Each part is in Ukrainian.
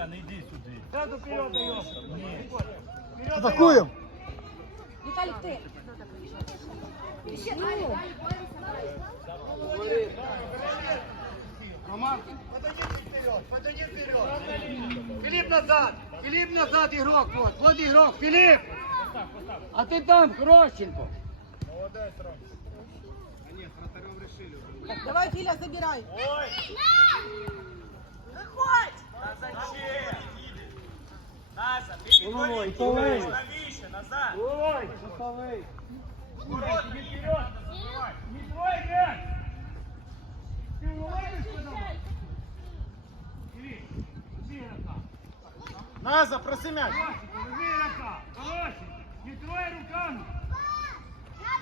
Дем'ян, іди сюди. Сразу вперед даешь. Ні. Вперед Атакуємо! Віталік, ти. Ну, Роман, подойди вперед, подойди вперед. Филипп назад, Филипп назад, игрок, вот, вот игрок, Филипп. А ты там, Крощенко. Давай, Філя, забирай. Ой! Виходь! Та зачем? Назад, ти Ой, підволі, Толей. правіше, назад. Ой, Вперед, иди вперед. Не твой мяч. Ты уловишь потом? Филипп, возьми игрока. Наза, проси м'яч! Крощенко, возьми игрока. Крощенко, не твой руками.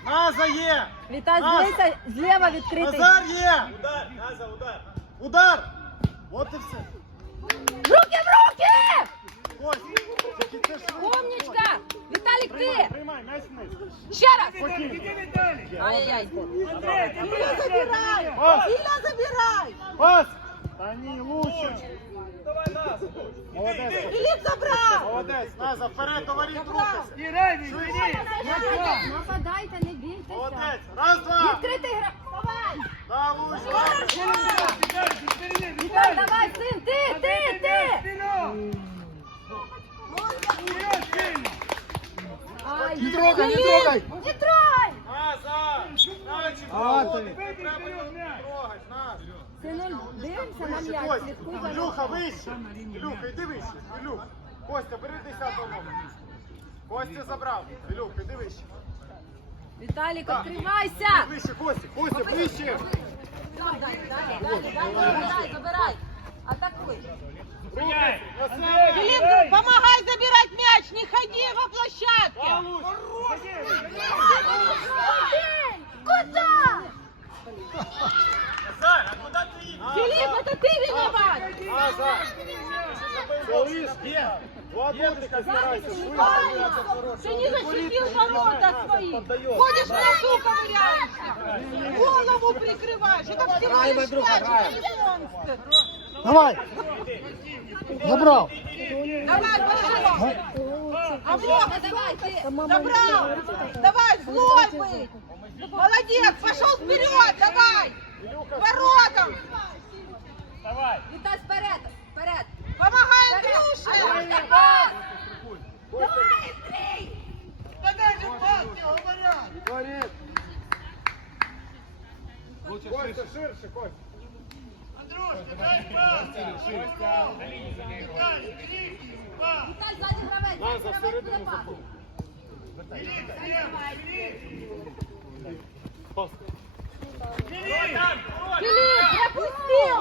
Наза є! Віталь, Наза! дивися, зліва відкритий. Назар є! Удар, Наза, удар. Удар! От і все. Руки в руки! Умнічка! Віталік, ти! приймай, м'яч вниз. Ще раз! Ай-яй-яй. Ты забирай. Пас! Філя, забирай! Пас! Та ні, лучше! Давай, Наза. Молодець! Філіп забрав! Молодець! Наза, вперед, до воріт рухайся! Райвин, иди. Нападайте, не бійтеся. Молодець! Раз, два! Відкритий гра. Давай! Да, лучше! Давай, син, ти, ти, ти! Вперед. Вперед, сильно. Ай, Не трогай, не трогай. Не трогай! Наза! Наче А, проводити, ти. не треба його трогати, дивимося на м'яч, слідкуй за вище! Ілюха, йди вище! Ілюх! Костя, бери 10 номер! Костя забрав! Ілюха, йди вище! Віталік, Так. відкривайся! Вище, Костя! Костя, вище! Далі, далі, далі, далі, забирай, забирай. Атакуй. Филипп, ну, помогай забирать мяч, не ходи во площадке. Куда? Филипп, а, это ты виноват. Ты не защитил ворота свои. Ходишь на носу ковыряешься. Голову прикрываешь. Это всего лишь Давай. Набрав. Давай, пошел. А вот, давай, ты забрал. Давай, злой был. Молодец, пошел вперед, давай. Воротом. Давай. Витас, порядок, порядок. Помогай, Андрюше. Давай, Андрей. Подожди, пас, не говорят. Говорит. Лучше ширше, Кость. Віталь, ззаді гравець. Наза, Гравець. Филипп, пропустил.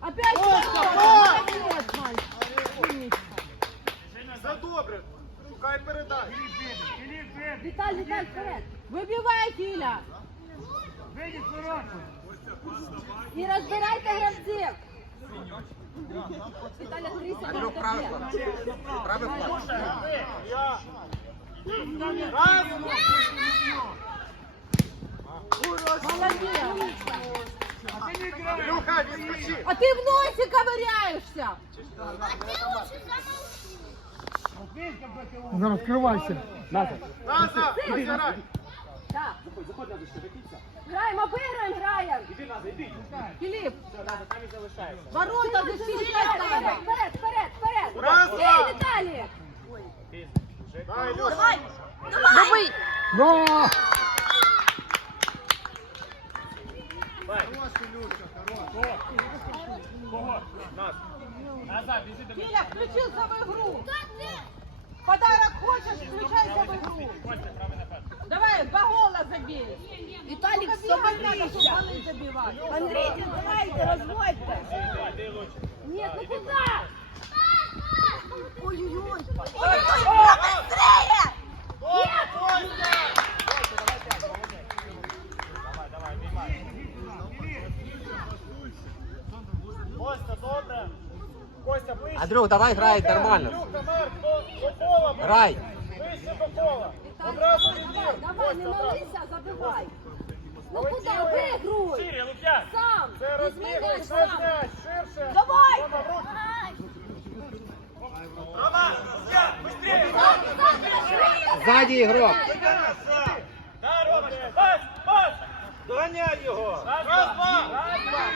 Опять пас. Молодец, мальчик. Шукай передай! Віталь, Віталь, вперед. Вибивай, Філя. Выйди с ворот. І розбирайте гравців. Віталя, секунди. Правий Я! Раз! Молодець. А ты не! А ти в носі ковиряєшся. Вот видишь, какой ты умный. Ну, розкривайся! Назад! Назад! Назад! Так. Граємо, обиграємо, граємо. Філіп. Ворота защищай треба. Вперед, вперед, вперед. Раз, два. Ей, Віталій. Дай, Илюша! Давай. Давай. Но! Кого? Назад, бежи до Филя, включился в игру. Подарок хочешь, включайся в игру. Костя, правый напад. Давай, два гола забей. Виталик, чтобы забивать. Андрей, давайте, разводьте. Давай, ты лучше. Нет, ну куда? Ой-ой-ой. Давай, давай, поймай. Костя, добре! Костя, ближче! Андрюх, давай грай нормально. Илюха, Марк, до, не молися, забивай. Ну куди? ви. Вигруй! Шире, Лук'ян! Сам! Це Візьми сам! ширше. Давай! Рома, рух. Рома, быстрее! Ззаді ігрок. Да, Рома, пас, пас! Доганяй його! Раз, два! Раз, два!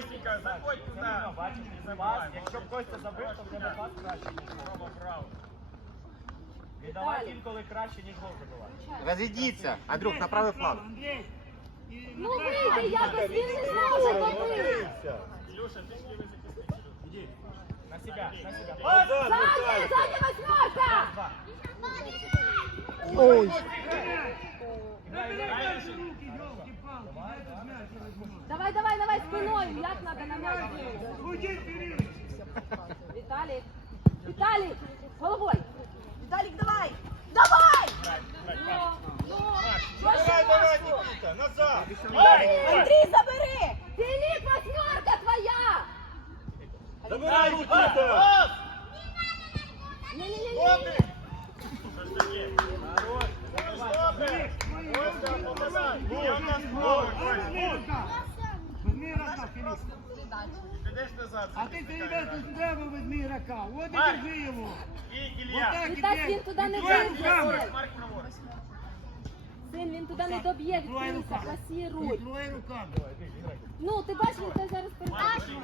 Будь, Костенька, заходь туди. Бачиш, не забивай. Якщо б Костя забив, то в тебе пас краще. Рома, браво. Віддавай інколи краще, ніж гол забивати. Розійдіться. Андрюх, на правий фланг. Ну вийди, якось він не зможе побити. Ілюша, ти ж лівий захисник. Іди. На себя, на себя. Пас! Сзади, сзади восьмерка! Два. Ой. Грай, грай, дальше. Давай, давай, давай спиною, як надо на м'яч дивитися. Віталік, Віталік, головой. Віталік, давай, давай! Ну, ну, Давай, давай, Нікіта, назад. Андрій, забери! Філіп, восьмерка твоя! Забирай, Пас! Нікіта. Пас! Ні-ні-ні. Добре. Що ж таке? Хорош. Добре. Костя, помагай. Ні, у нас гол. Підеш назад. А ти перевести сюди візьми ігрока. От і Марк. держи і Вітась, б'є. він туди не камеру. син. Він туди не доб'є, відкрийся, просіруй. Відкривай руками. Ну, ти бачиш, він тебе зараз передачу.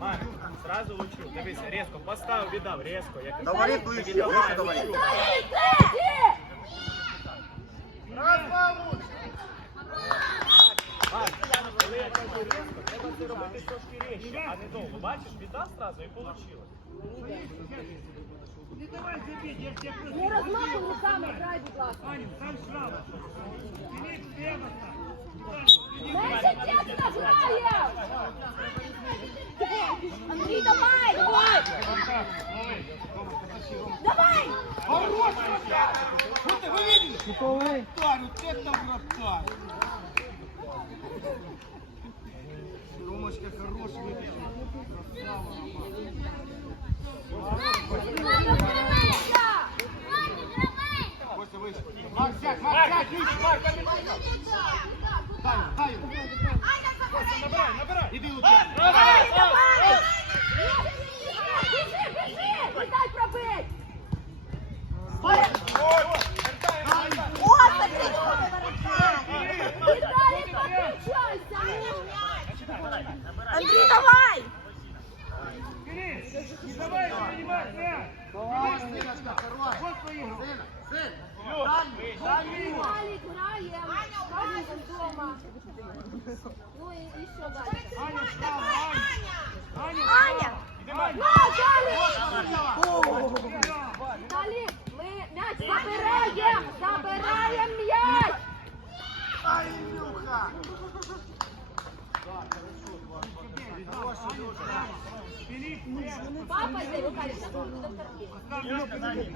Марк, сразу лучу. Дивись, резко поставив, віддав, резко. Говори, ближче, ближче два, луч. Марк, коли я кажу резко, треба це не давай забити, я грає! Андрій, давай! Давай! Давай! Вот ты вывели? Вратарь, вот это вратарь. Ромочка хороший выбежал. Костя выше. Марк, сядь, Марк, сядь, Миш, Марк, Дай, дай. Набирай, набирай. Иди лучше.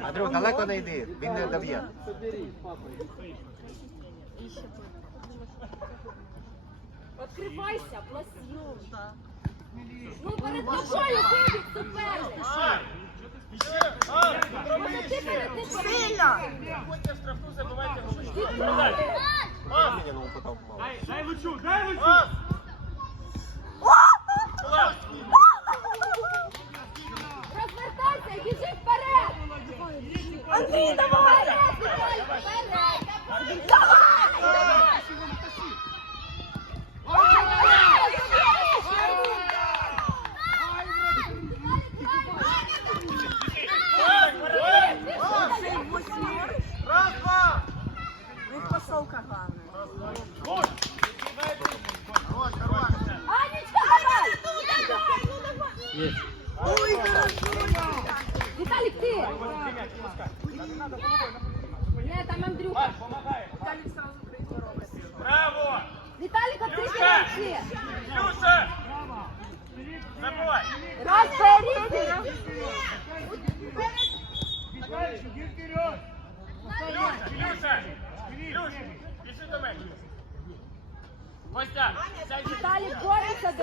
Андрюх, далеко не йди, він не доб'є. Відкривайся, пласю. Ну, перед тобою вибіг суперник. Сильно. Виходьте в штрафну, забивайте. Дай, дай лучу, дай лучу. Пас. Клас. Розвертайся і біжи вперед! Андрій, давай! Вперед, вперед! Давай! Давай!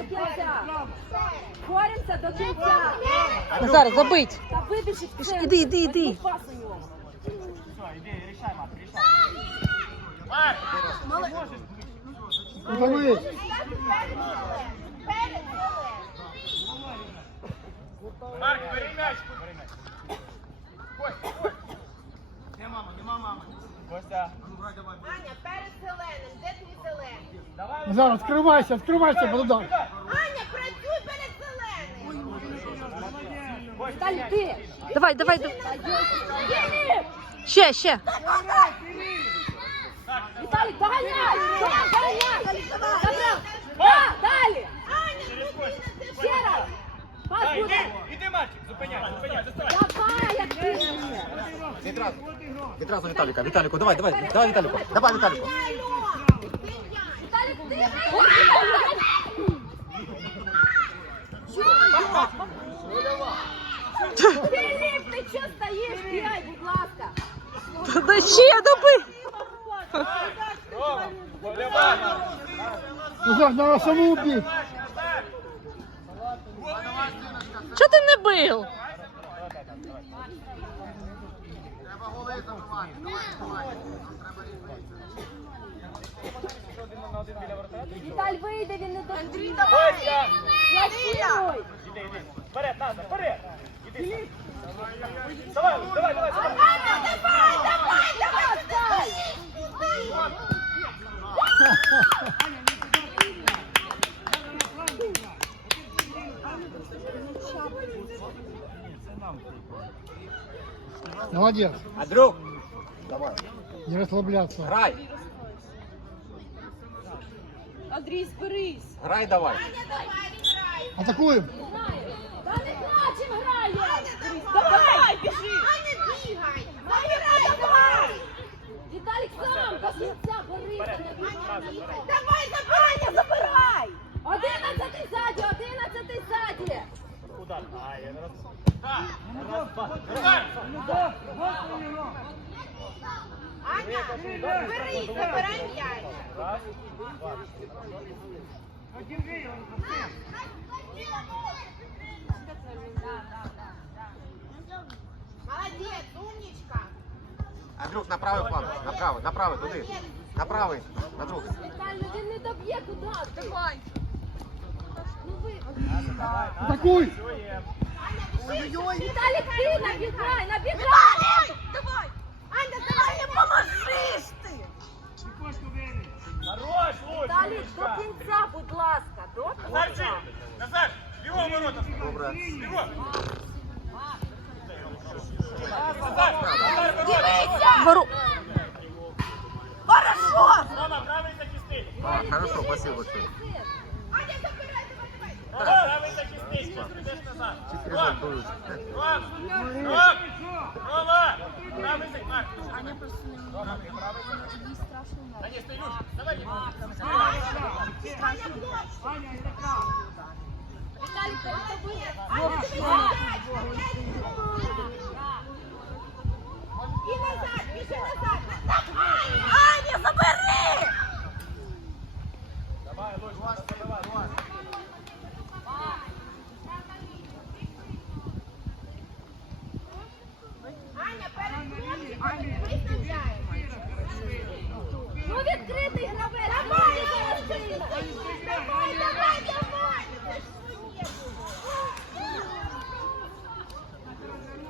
До кінця! Боремся до кінця! Назар, забить. Та вибіжи в центр. Іди, іди, іди. Марк! Марк, бери м'яч. Бери м'яч. Костя, Костя. Де мама? Нема мами. Костя. Аня, перед зеленим, де твій зелений? Давай. Назар, відкривайся, відкривайся, Богдан. Аня, працюй перед зеленим! Віталій, ти. Давай, давай. давай. Ще, ще. Віталій, доганяй! Доганяй! Забрав! Да, далі! Ще раз! Пас буде! іди, іди, Марчик, зупиняй, зупиняй, доставай. Давай, як ти! Відразу. Відразу Віталіка. Віталіку, давай, давай, давай, Віталіку. Давай, Віталіку. Філіп, ти чого стоїш? Бігай, будь ласка! Да ще доби! Рома, на саму убій. Чого ти не бив? Віталь вийде, він не Андрій, Костя. Плащуй! Іди, іди. Вперед, Назар, вперед. Іди. Давай, давай, давай, давай. Давай, давай, давай! Молодець. Андрюк, давай. Не розслаблятися. Грай. Андрій, зберись! Грай давай. Атакуємо. Та не плачем грає! Давай, біжи! Аня, бігай! Забирай, давай! Віталік сам, та не бігай. Давай, забирай, забирай! Одинадцятий ззаді, одинадцятий ззаді! Удар. А, я не раз. Раз, два. Давай. Аня, бери, забирай м'яч! Раз, два. Молодець, умничка! Андрюк, на правий фланг. На правий, на правий, туди. На правий, на другий. Віталій, ну він не доб'є куди! Давай! Ну ви... Атакуй. Працюємо. Віталік, ти набігай, набігай! Давай! Аня, давай, не поможиш ти! Хорош, Луч. Віталік, до кінця, будь ласка, до Назар, кінця! чи- Назар, бігом ворота. Добре. Бігом. Назар, Назар, ворота. Вору... Рома, правий захисник. А, хорошо, спасибо большое. Аня, забирай, давай, давай! Рома, правий захисник. Підеш назад. Будуть. Ром, Ром, Рома, правий захисник. Марк, Аня просто не правий захисник. Та ні, Стелюш, давай. Віталік, перед тобою! Аня, забирай! І назад, біжи назад! Давай! Аня, забери! Давай, Луч,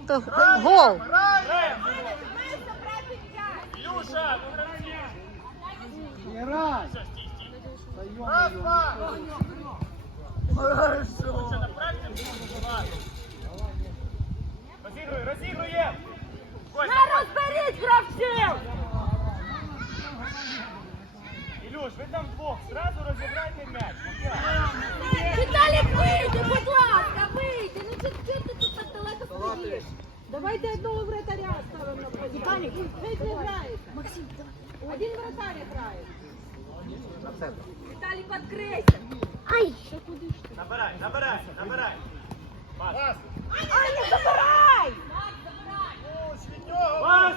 практику. Ладно. Розігруй, розігрує. Костя, Не розберіть гравців! Ілюш, ви там двох. Зразу розіграйте м'яч. Віталік, вийди, будь ласка, Давайте одного вратаря ставимо на позицію. Хай не грає. Максим, Один вратар грає. На центр. Віталік, відкрийся! Набирай, набирай, набирай. Пас. Аня, забирай! Макс, забирай! Пас.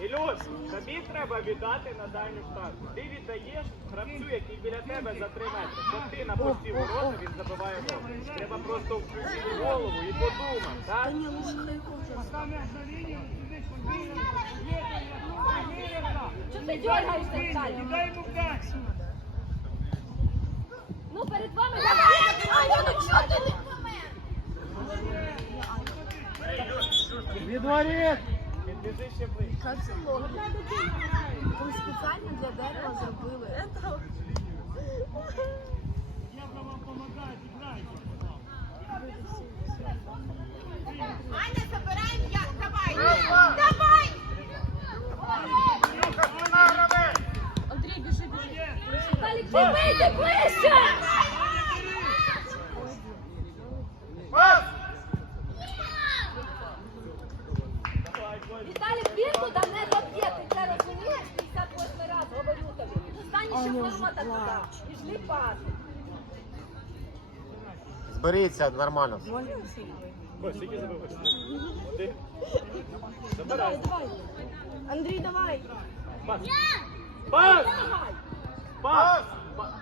Ілюш, тобі треба віддати на дальню штангу. Ти віддаєш гравцю, який біля тебе за 3 метри. Бо ти на пусті ворота, він забиває гол. Треба просто включити голову і подумати, так? Що ти дергаєшся, Віталік? Ну Ну перед вами Аня, ну чого ти не Від Підбіжи ще ближче. Спеціально для дерева зробили. Аня, забираємо я. Давай. Давай. Андрій, біжи, біжи. Віталік, ти вийди ближче! Пас! Віталік, він туди не доб'є, ти це розумієш? 58 раз говорю тобі. Туди. Пішли пас. Зберіться нормально. Скільки забив? Один. Забирай. Андрій, давай. Пас. Пас! Пас! Пас!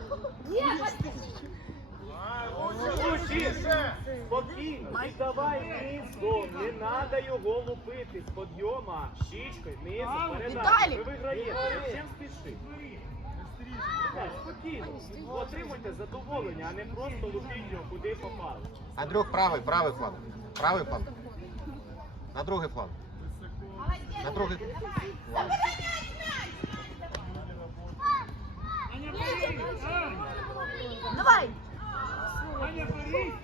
Спокійно, віддавай низом, не треба його лупити з подйома, щічкою, низом, передачі. Ви виграєте, зачем спіши? Спокійно, отримуйте задоволення, а не просто лупіть його, куди попали. Андрюх, правий, правий фланг. Правий фланг. На другий фланг. На другий. Давай.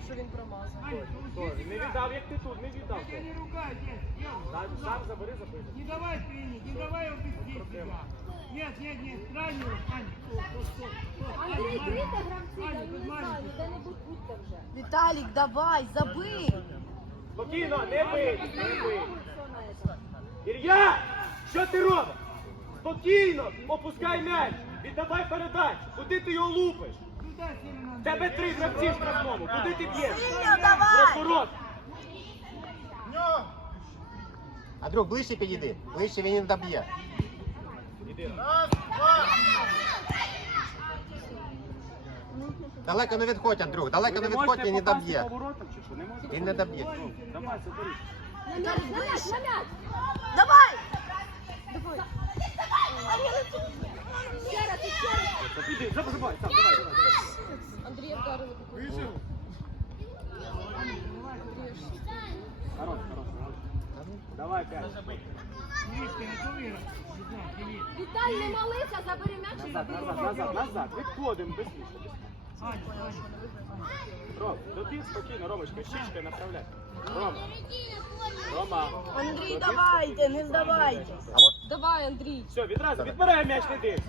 Добре, Не віддав, як ти тут, не віддав. Сам, сам забери, забери. Не давай принять, не давай убить себя. Нет, нет, нет, стоп. Андрій, Аня, крийте гравці, я не знаю, маленький. де-небудь будьте вже. Віталік, давай, забий. Спокійно, не бий, не бий. Ілья! Що ти робиш? Спокійно, опускай м'яч, віддавай передачу. Куди ти його лупиш? Тебе три гравці в штрафному. Куди ти б'єш? Сильно давай. Розворот. Андрюх, ближче підійди. Ближче він не доб'є. Іди. Далеко не відходь, Андрюх. Далеко не відходь і не доб'є. Він не доб'є. Давай, забери Давай. Ще раз, і ще раз. Іди, забивай, сам, давай, давай. давай. Андрія вдарили. Хорош, хорош, хорош. Давай, п'ять. Мишка, это выиграл. Не знаю, Филипп. Віталь, не молися, забери м'яч і Назад, забери. назад, назад, назад. Відходимо, быстріше. Аня, Аня. да ти спокійно, Ромочка, щічкою направляй. Рома. Рома. Андрій, давайте, не сдавайте. Давай, Андрій. Все, відразу відбирай м'яч, не дивись.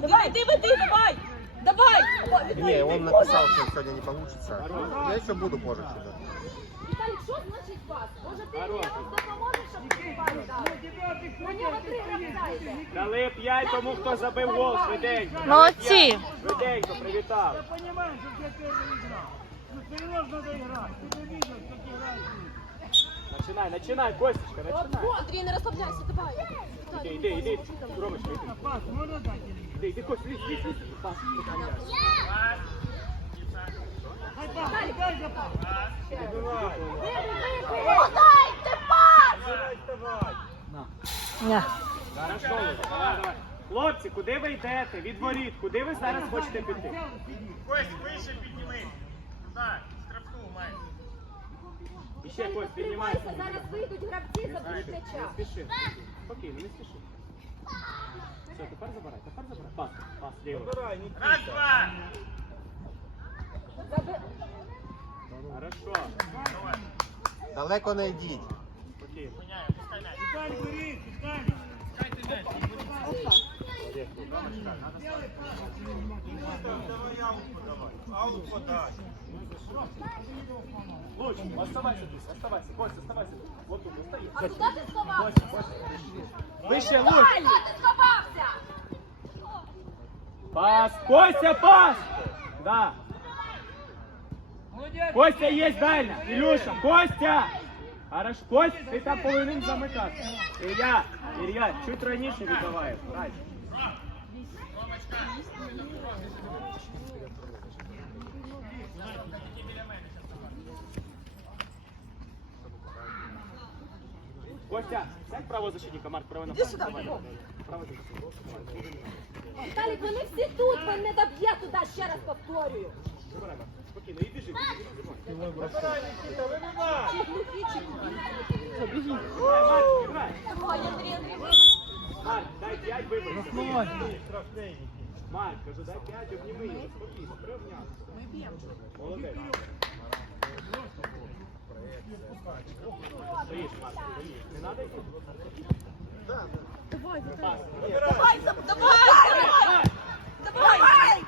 Давай, ти веди, давай. Давай. Не, он написал, что сегодня не получится. Я еще буду позже сюда. Віталік, що значить пас? Може ти Хорош. якось допоможеш, щоб ти пас дав? У тебя ты На нього три гравця йде. Дали п'ять тому, хто забив гол, швиденько. Молодці. Швиденько, привітав. Я понимаю, что у тебя первый игра. Ну, перенос надо играть. Ты же видел, как играет. Починай, починай, Костечка, починай. Андрій, не розслабляйся, давай. Іди, іди, іди. Ромочка, іди. Пас, или нет? Іди, іди, лізь. Пас. Дай пас, дай за пас. Забивай. Подайте пас. Ня. Хорошо, давай, давай. Хлопці, куди ви йдете? Від воріт, куди ви зараз хочете піти? Кость, вище підніми. Туди. Ще Кость, піднімайся. зараз вийдуть гравці, заберуть м'яча. Не спіши. Спокійно, не спіши. Все, тепер забирай, тепер забирай. Пас, пас, ліво. Раз, два. Заби- Хорошо. Далеко не йдіть. Спокійно. Виталий, бери, Виталий. Аут подай. Луч, оставайся здесь, оставайся. Кость, оставайся. Вот тут, стоит. А куди ти сховався? Кость, Кость. Вище, Луч. Куди ти сховався? Пас, Костя, пас! Да. Молодец. Костя є дальня. Ілюша, Костя! Хорошо, Костя, ти там повинен замикати. Ілля, Ілля, чуть раніше віддавай. Раніше. Костя, сядь право защитника, Марк, право на сюди, давай. Право. Віталік, вони всі тут, він не доб'є туди, ще раз повторюю. Забирай, Марк. Спокійно, і біжи. Забирай, Нікіта, Марк, грай. Ой, Андрій, Андрій, Марк, дай п'ять. Штрафний, штрафний. Марк, кажу, дай п'ять, обніми його, спокійно, привняв. Молодець. Стоїш, Марк, стоїш. Не надо йти? Давай, Пас. давай, давай! Давай!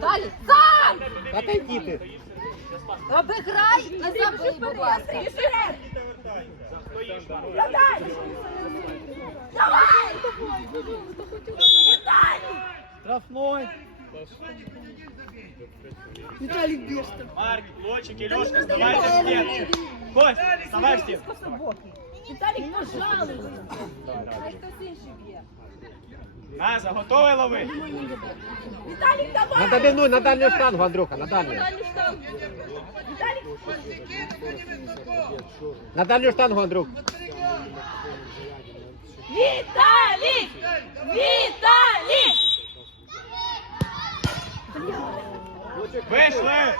Далі, сам! Отойди ти. Обіграй і забий, будь ласка. Стоїш, Марк. Штрафной. Віталік б'єш там. Марк, Лочик, Ілюшка, вставайте в стінку. Кость, вставай в стінку. Віталік, пожалуйста. Хай хтось інший б'є. Наза, готовий ловити? Віталік, давай! На дальню, на дальню штангу, Андрюха, на дальню. Віталік, На дальню штангу, Андрюх. Віталік! Віталік! Вийшли!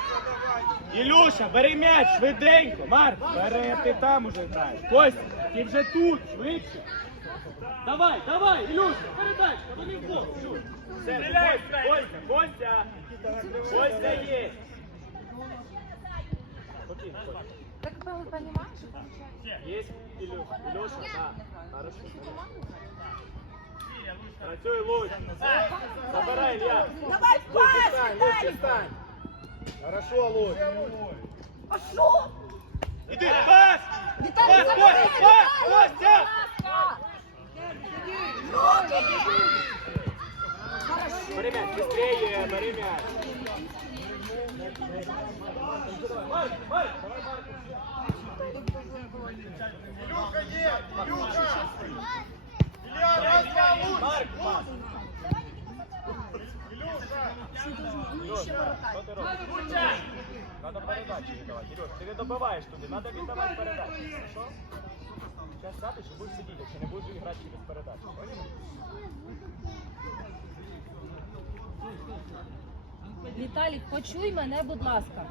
Ілюша, бери м'яч, швиденько. Марк, бери, ти там уже граєш. Костя, ти вже тут, швидше. Давай, давай, Ілюша, передачка, вони в бок. Все, Костя, Костя, Костя. Є. Так ви розумієте? Есть Илюша? Илюша, да. Хорошо. Працюй луч. Забирай, Илья. Давай пас, Віталік! Стань. Хорошо, Луч. А що? Иди, пас! Віталік, Пас, забери, Костя, пас, Віталік, Костя! будь ласка. Бери мяч, быстрее, бери мяч. Марк, Марк, давай, Марк. Илюха є! Илюха! Надо передачу віддавати. Сереж, ти не добиваєш туди, надо віддавати передачу. Хорошо? Зараз сядеш і будеш сидіти, якщо не будеш грати через передачу. Віталік, почуй мене, будь ласка.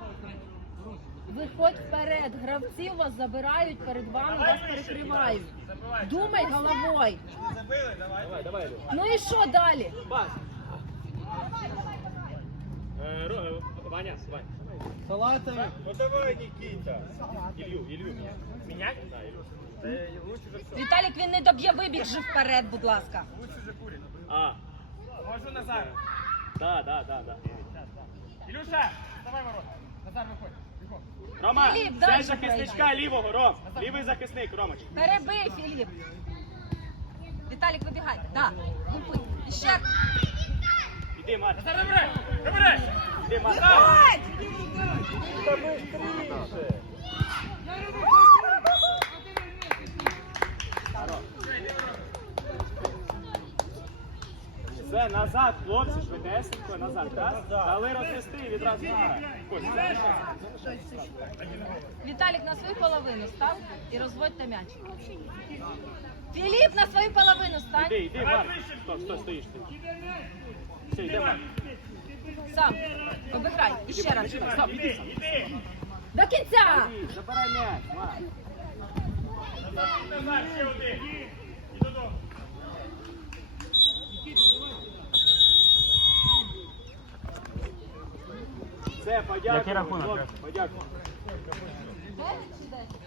Виходь вперед, гравці вас забирають перед вами, вас перекривають. Думай головою. Давай, давай. Ну і що далі? Пас. Е, Ро- е, Ваня, Вань. Салатовый. Ну давай, Никита. Илью, Илью меня. Меня? Да, лучше же все. Віталік, він не доб'є вибіг же вперед, будь ласка. Лучше А. Можу Назар. Да, да, да, да. Илюша, давай ворота. Назар, виходь. Рома, Філіп, дальше захисничка лівого, Ром. Лівий захисник, Ромач. Перебий, Філіп. Віталік, вибігайте. Да. І ще. Іди, Марк. Забирай! Забирай! Іди, Марк. Все, назад, хлопці, швидесенько, назад. Раз, дали розвести і відразу Віталік на свою половину став і розводьте м'яч. Філіп на свою половину стань. Іди, іди, Марк. Стой, стой, стоїш ти. Все, йде, Марк. Сам. Обіграй. І ще раз. Сам, іди, сам. До кінця. Забирай м'яч, Марк. Все, подякуємо. Який рахунок? Подякуємо. Дев'ять чи десять?